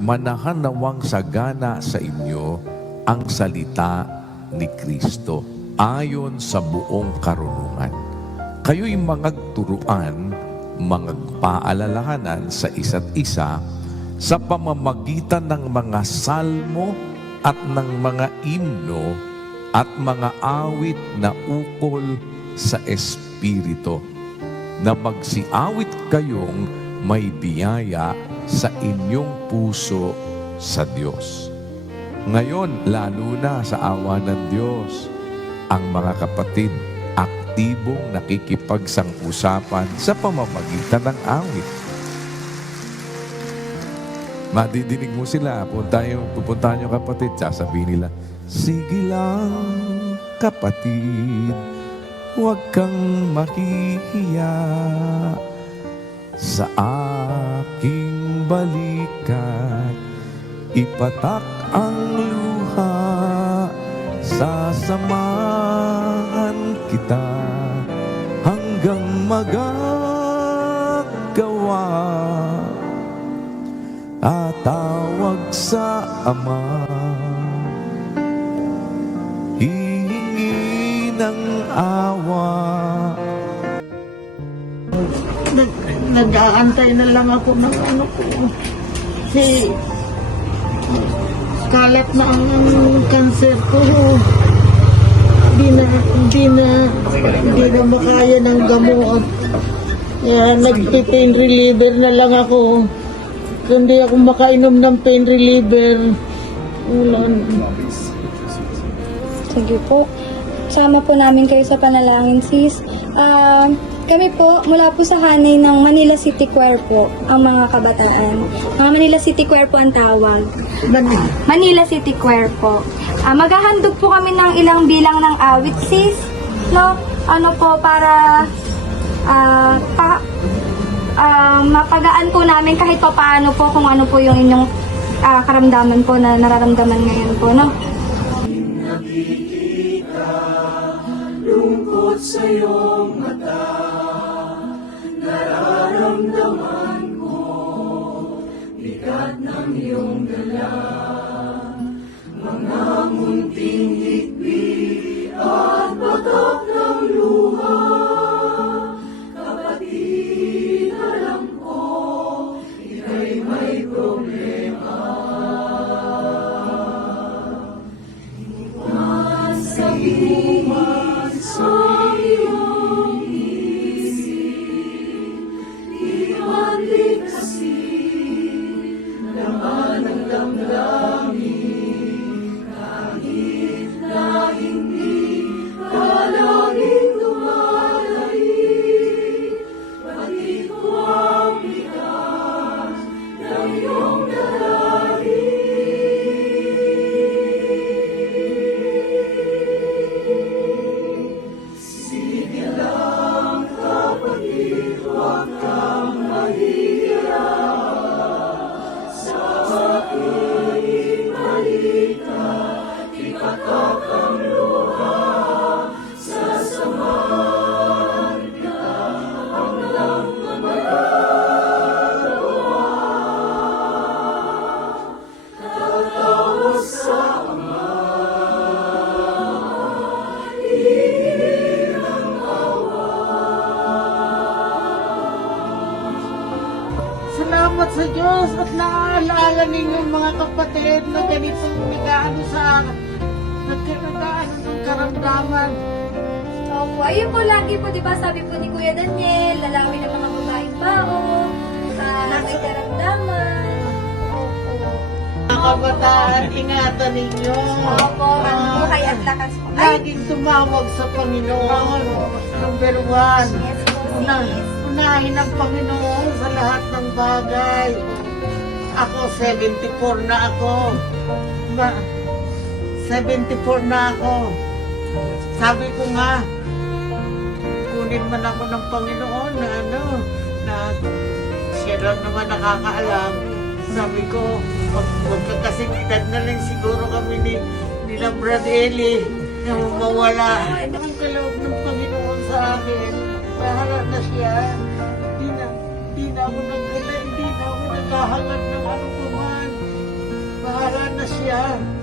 manahan nawang sagana sa inyo ang salita ni Kristo ayon sa buong karunungan. Kayo'y mangagturuan, mangagpaalalahanan sa isa't isa sa pamamagitan ng mga salmo at ng mga imno at mga awit na ukol sa Espiritu, na magsiawit kayong may biyaya sa inyong puso sa Diyos. Ngayon, lalo na sa awa ng Diyos, ang mga kapatid aktibong nakikipagsang-usapan sa pamamagitan ng awit. Madidinig mo sila, pupuntahan yung kapatid, sasabihin nila, sige lang kapatid, huwag kang mahihiya sa aking balikat, ipatak ang luha, sasamahan kita hanggang magagawa. Tatawag sa Ama, hihingi ng awa. Nag-aantay na lang ako ng ano ko. Si kalat na ang cancer ko. Hindi na makaya ng gamot. Kaya nagpi-pain reliever na lang ako. Hindi ako makainom ng pain reliever. Wala na. Sige po. Sama po namin kayo sa panalangin, sis. Kami po, mula po sa hanay ng Manila City Choir po, ang mga kabataan. Mga Manila City Choir po ang tawag. Manila City Choir po. Maghahandog po kami ng ilang bilang ng awit, sis. No? Ano po, para mapagaan po namin kahit pa paano po kung ano po yung inyong karamdaman po na nararamdaman ngayon po, no? Nakikita lungkot sa iyong mata, nararamdaman ko bigat ng iyong dala, mga munting higpit at batok ng luha. Kapatid, alam ko ika'y may problema. Sabihin sa iyong isip, iwandig kasi laman ng damdamin, kahit na hindi ka laging dumadaig, pati ko ang bigat ng iyong darating. Sige lang kapatid, huwag kang mahihiya sa aking balita, ipatak ang luha, sasamahan kita hanggang magagawa. Tatawag sa Ama, Salamat sa Diyos at naaalala ninyo mga kapatid na ganitong nag-aano sa nagkakaano ng karamdaman. Opo, ayun po lagi po, di ba, sabi po ni Kuya Daniel, lalawin ng mga babaeng bao, may karamdaman. Opo. Mga kabataan, ingatan ninyo. Opo, ang buhay at lakas po. Laging tumawag sa Panginoon. Number one. Yes po, sis. Unahin ang Panginoon sa lahat ng bagay. Ako, 74 na ako. 74 na ako. Sabi ko nga, kunin man ako ng Panginoon na na siya lang naman nakakaalam. Sabi ko, magkakasing edad na lang siguro kami ni Brad Eli na mawala. Ang kaloob ng Panginoon sa akin, bahala na siya. Hindi na ako nagkala, hindi na ako naghahangad ng ano pa man. siya.